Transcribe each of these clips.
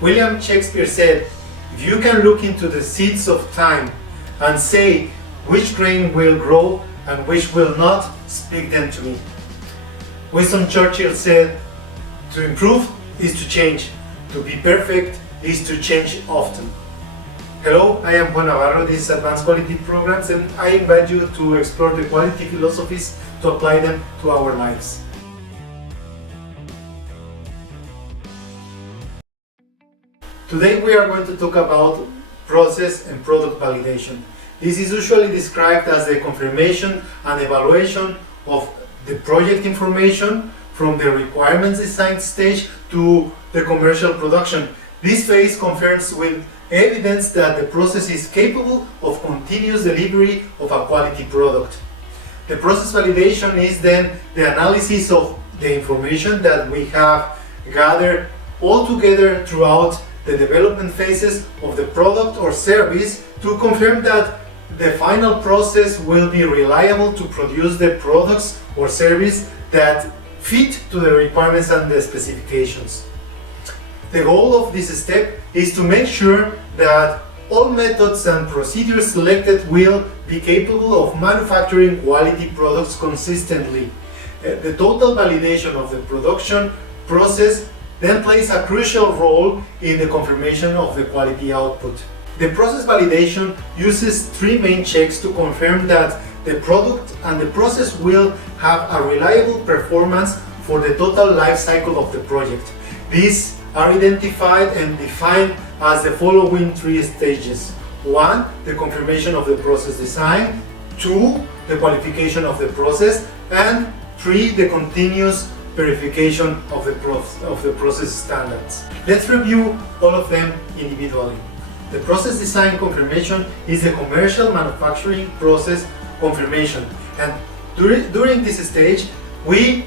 William Shakespeare said, "If you can look into the seeds of time and say which grain will grow and which will not, speak them to me." Winston Churchill said, "To improve is to change. To be perfect is to change often." Hello, I am Juan Navarro. This is Advanced Quality Programs, and I invite you to explore the quality philosophies to apply them to our lives. Today we are going to talk about process and product validation. This is usually described as the confirmation and evaluation of the project information from the requirements design stage to the commercial production. This phase confirms with evidence that the process is capable of continuous delivery of a quality product. The process validation is then the analysis of the information that we have gathered all together throughout the development phases of the product or service to confirm that the final process will be reliable to produce the products or service that fit to the requirements and the specifications. The goal of this step is to make sure that all methods and procedures selected will be capable of manufacturing quality products consistently. The total validation of the production process then plays a crucial role in the confirmation of the quality output. The process validation uses three main checks to confirm that the product and the process will have a reliable performance for the total life cycle of the project. These are identified and defined as the following three stages. 1. The confirmation of the process design. 2. The qualification of the process. And 3. The continuous verification of the process standards. Let's review all of them individually. The process design confirmation is the commercial manufacturing process confirmation, and during this stage we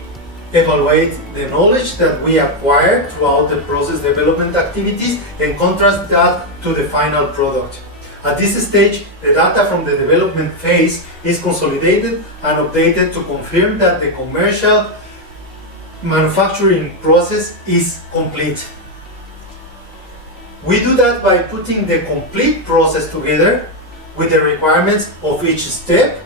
evaluate the knowledge that we acquired throughout the process development activities and contrast that to the final product. At this stage, the data from the development phase is consolidated and updated to confirm that the commercial manufacturing process is complete. We do that by putting the complete process together with the requirements of each step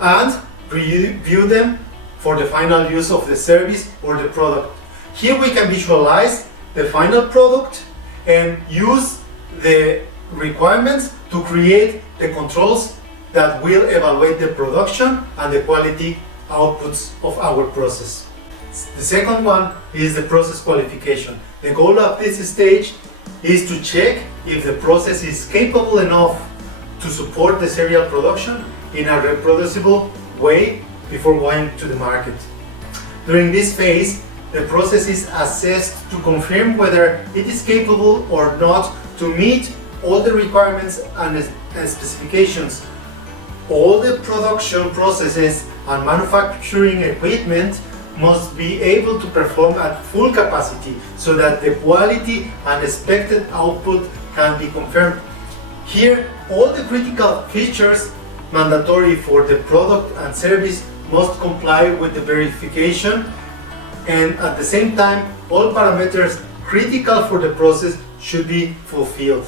and review them for the final use of the service or the product. Here we can visualize the final product and use the requirements to create the controls that will evaluate the production and the quality outputs of our process. The second one is the process qualification. The goal of this stage is to check if the process is capable enough to support the serial production in a reproducible way before going to the market. During this phase, the process is assessed to confirm whether it is capable or not to meet all the requirements and specifications. All the production processes and manufacturing equipment must be able to perform at full capacity so that the quality and expected output can be confirmed. Here, all the critical features mandatory for the product and service must comply with the verification, and at the same time, all parameters critical for the process should be fulfilled.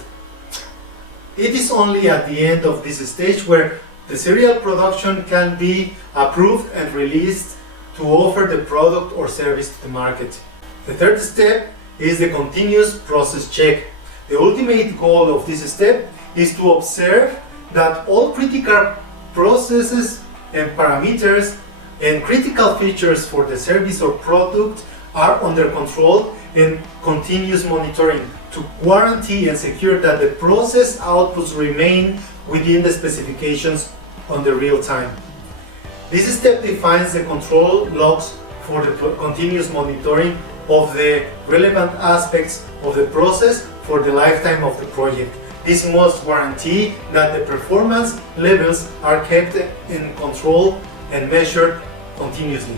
It is only at the end of this stage where the serial production can be approved and released to offer the product or service to the market. The third step is the continuous process check. The ultimate goal of this step is to observe that all critical processes and parameters and critical features for the service or product are under control and continuous monitoring to guarantee and secure that the process outputs remain within the specifications on the real time. This step defines the control logs for the continuous monitoring of the relevant aspects of the process for the lifetime of the project. This must guarantee that the performance levels are kept in control and measured continuously.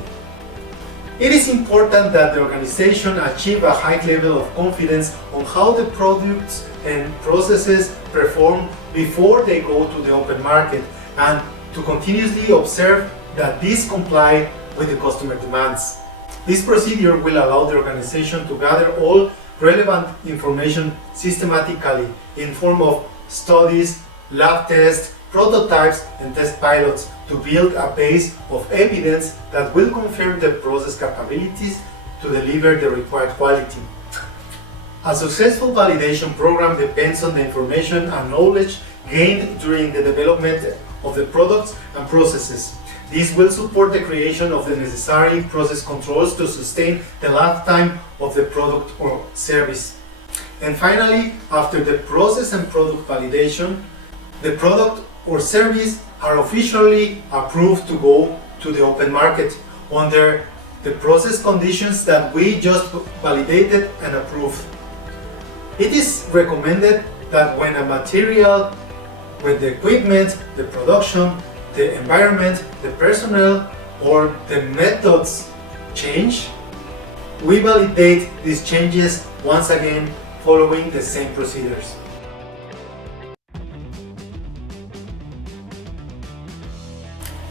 It is important that the organization achieve a high level of confidence on how the products and processes perform before they go to the open market, and to continuously observe that these comply with the customer demands. This procedure will allow the organization to gather all relevant information systematically in form of studies, lab tests, prototypes and test pilots to build a base of evidence that will confirm the process capabilities to deliver the required quality. A successful validation program depends on the information and knowledge gained during the development of the products and processes. This will support the creation of the necessary process controls to sustain the lifetime of the product or service. And finally, after the process and product validation, the product or service are officially approved to go to the open market under the process conditions that we just validated and approved. It is recommended that when a material, when the equipment, the production, the environment, the personnel, or the methods change, we validate these changes once again following the same procedures.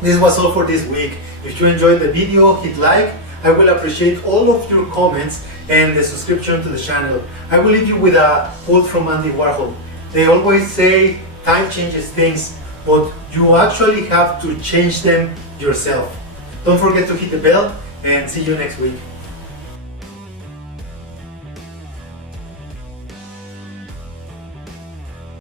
This was all for this week. If you enjoyed the video, hit like. I will appreciate all of your comments and the subscription to the channel. I will leave you with a quote from Andy Warhol. They always say time changes things, but you actually have to change them yourself. Don't forget to hit the bell and see you next week.